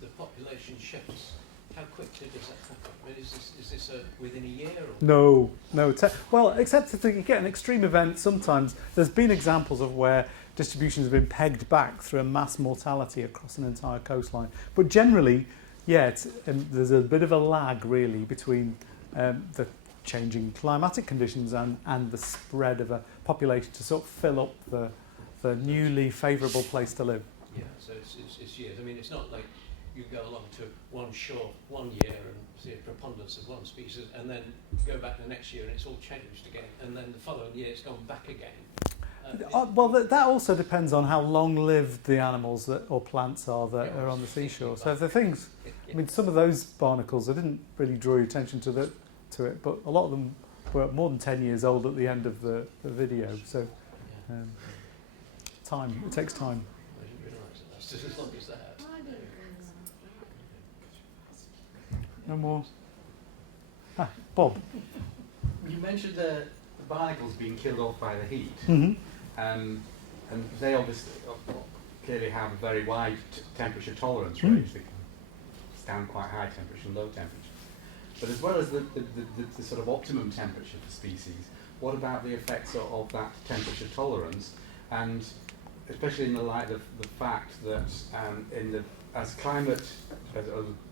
The population shifts How quickly does that happen? I mean, is this within a year? Or? No. Well, except if you get an extreme event, sometimes there's been examples of where distributions have been pegged back through a mass mortality across an entire coastline. But generally, yeah, there's a bit of a lag really between the changing climatic conditions and the spread of a population to sort of fill up the newly favourable place to live. Yeah, so it's years. I mean, it's not like you go along to one shore 1 year and see a preponderance of one species and then go back the next year and it's all changed again, and then the following year it's gone back again. Well, that also depends on how long-lived the animals or plants are that are on the seashore. So if the things, I mean, some of those barnacles, I didn't really draw your attention to it, but a lot of them were more than 10 years old at the end of the video. So it takes time. I didn't realise that. That's just as long as that. No more. Bob. You mentioned the barnacles being killed off by the heat, Mm-hmm. and they obviously clearly have a very wide temperature tolerance range. They can stand quite high temperature and low temperature. But as well as the sort of optimum temperature for species, what about the effects of that temperature tolerance, and especially in the light of the fact that as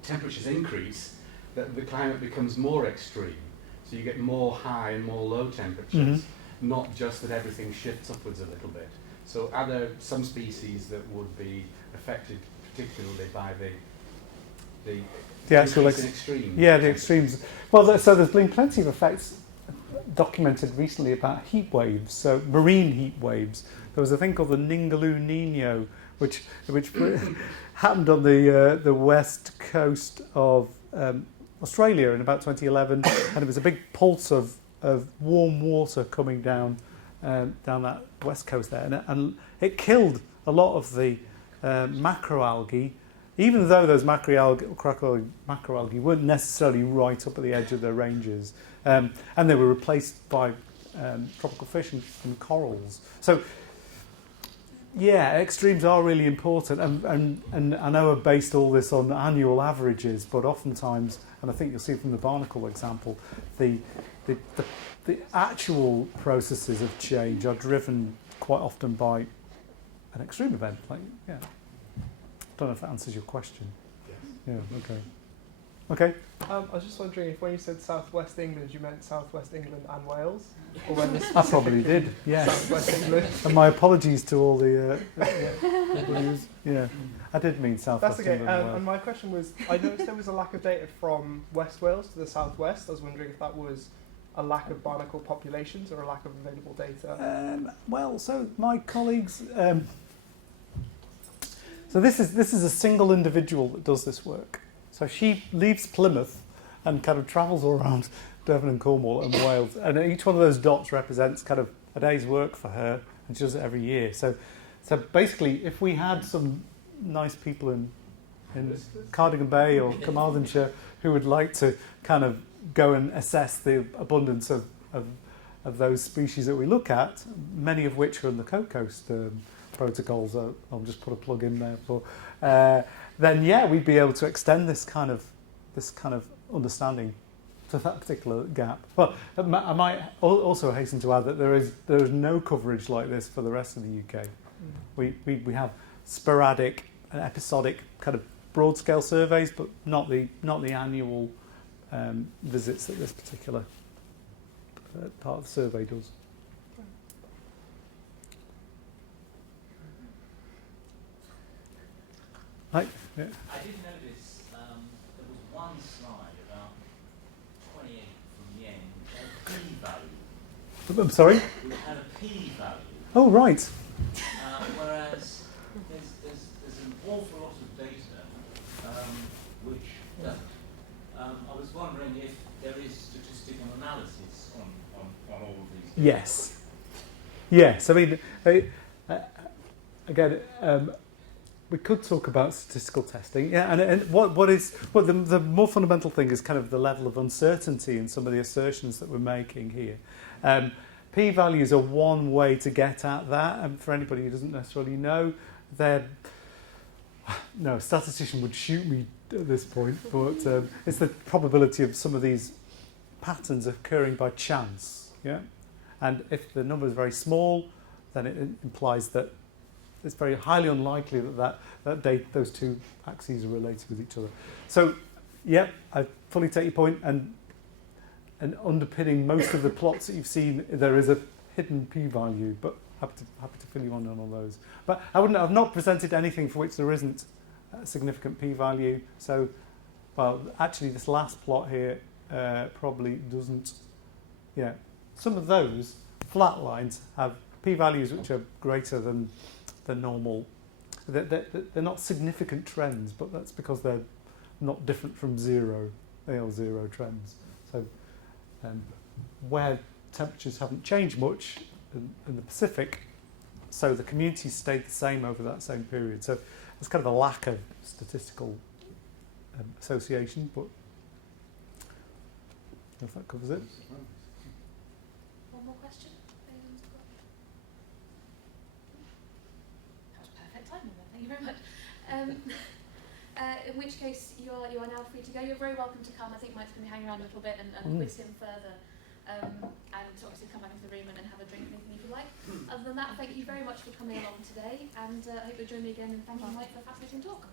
temperatures increase, that the climate becomes more extreme. So you get more high and more low temperatures, not just that everything shifts upwards a little bit. So are there some species that would be affected particularly by the actual extreme? Yeah, the extremes. Well, so there's been plenty of effects documented recently about heat waves, so marine heat waves. There was a thing called the Ningaloo Nino, which happened on the west coast of Australia in about 2011, and it was a big pulse of warm water coming down that west coast there, and it killed a lot of the macroalgae, even though those macroalgae weren't necessarily right up at the edge of their ranges, and they were replaced by tropical fish and corals. So yeah, extremes are really important, and I know I've based all this on annual averages, but oftentimes, and I think you'll see from the barnacle example, the actual processes of change are driven quite often by an extreme event. Like, yeah, don't know if that answers your question. Yes. Yeah. Okay. I was just wondering if when you said Southwest England, you meant Southwest England and Wales, or when I probably did. Yes. Southwest England. And my apologies to all the. Yeah, I did mean Southwest That's okay. England. And my question was, I noticed there was a lack of data from West Wales to the Southwest. I was wondering if that was a lack of barnacle populations or a lack of available data. Well, so my colleagues. So this is a single individual that does this work. So she leaves Plymouth and kind of travels all around Devon and Cornwall and Wales, and each one of those dots represents kind of a day's work for her, and she does it every year. So basically, if we had some nice people in Cardigan Bay or Carmarthenshire who would like to kind of go and assess the abundance of those species that we look at, many of which are in the CoCoast protocols, I'll just put a plug in there for. Then yeah, we'd be able to extend this kind of understanding to that particular gap. Well, I might also hasten to add that there is no coverage like this for the rest of the UK. We have sporadic and episodic kind of broad scale surveys, but not the annual visits that this particular part of the survey does. Right. Yeah. I did notice there was one slide about 28 from the end which had a p-value. I'm sorry? Which had a p-value. Oh, right. Whereas there's an awful lot of data which don't. I was wondering if there is statistical analysis on all of these data. Yes. Yes. I mean, again, we could talk about statistical testing. Yeah, and the more fundamental thing is kind of the level of uncertainty in some of the assertions that we're making here. P-values are one way to get at that, and for anybody who doesn't necessarily know, they're no, a statistician would shoot me at this point, but it's the probability of some of these patterns occurring by chance, yeah? And if the number is very small, then it implies that it's very highly unlikely that those two axes are related with each other. So, yeah, I fully take your point, and underpinning most of the plots that you've seen, there is a hidden p-value, but happy to fill you on all those. But I've not presented anything for which there isn't a significant p-value. So, well, actually, this last plot here probably doesn't. Yeah, some of those flat lines have p-values which are greater than the normal. They're not significant trends, but that's because they're not different from zero. They are zero trends. So, where temperatures haven't changed much in the Pacific, so the community stayed the same over that same period. So there's kind of a lack of statistical association, but if that covers it. One more question? Anyone's got? That was perfect timing then, thank you very much. In which case, you are now free to go. You're very welcome to come. I think Mike's going to be hanging around a little bit and quiz him further. And obviously come back into the room and have a drink with me if you like. Other than that, thank you very much for coming along today, and I hope you'll join me again, and thank you, Mike, for a fascinating talk.